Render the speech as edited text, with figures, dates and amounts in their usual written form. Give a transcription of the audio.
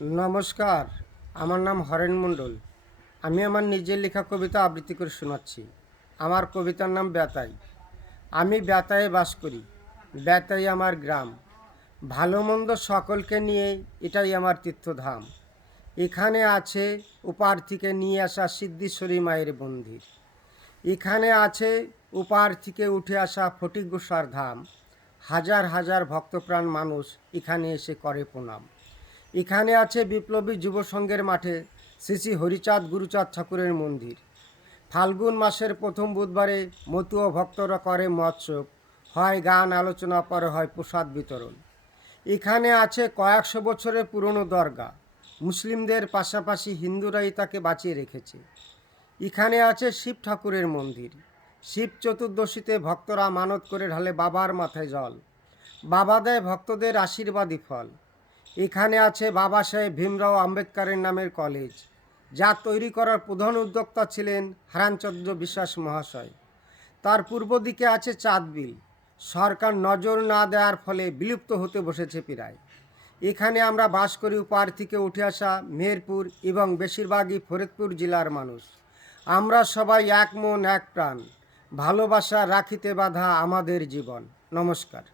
নমস্কার, আমার নাম হরেন মণ্ডল। আমি আমার নিজের লেখা কবিতা আবৃত্তি করে শোনাচ্ছি। আমার কবিতার নাম বেতাই। আমি বেতায়ে বাস করি, বেতাই আমার গ্রাম। ভালো মন্দ সকলকে নিয়ে এটাই আমার তীর্থধাম। এখানে আছে ওপার থেকে নিয়ে আসা সিদ্ধেশ্বরী মায়ের মন্দির। এখানে আছে ওপার থেকে উঠে আসা ফটিক গোসার ধাম। হাজার হাজার ভক্তপ্রাণ মানুষ এখানে এসে করে প্রণাম। এখানে আছে বিপ্লবী যুব সংঘের মাঠে শ্রী শ্রী হরিচাঁদ গুরুচাঁদ ঠাকুরের মন্দির। ফাল্গুন মাসের প্রথম বুধবারে মতুয়া ভক্তরা করে মহোৎসব, হয় গান আলোচনা, পরে হয় প্রসাদ বিতরণ। এখানে আছে কয়েকশো বছরের পুরনো দরগা, মুসলিমদের পাশাপাশি হিন্দুরাই তাকে বাঁচিয়ে রেখেছে। এখানে আছে শিব ঠাকুরের মন্দির। শিব চতুর্দশীতে ভক্তরা মানত করে ঢালে বাবার মাথায় জল। বাবা দেয় ভক্তদের আশীর্বাদী ফল। এখানে আছে বাবা সাহেব ভীমরাও আম্বেদকরের নামের কলেজ, যা তৈরি করার প্রধান উদ্যোক্তা ছিলেন হারানচন্দ্র বিশ্বাস মহাশয়। তার পূর্ব দিকে আছে চাঁদবিল, সরকার নজর না দেওয়ার ফলে বিলুপ্ত হতে বসেছে প্রায়। এখানে আমরা বাস করি ওপার থেকে উঠে আসা মেহেরপুর এবং বেশিরভাগই ফরিদপুর জেলার মানুষ। আমরা সবাই এক মন এক প্রাণ, ভালোবাসা রাখিতে বাঁধা আমাদের জীবন। নমস্কার।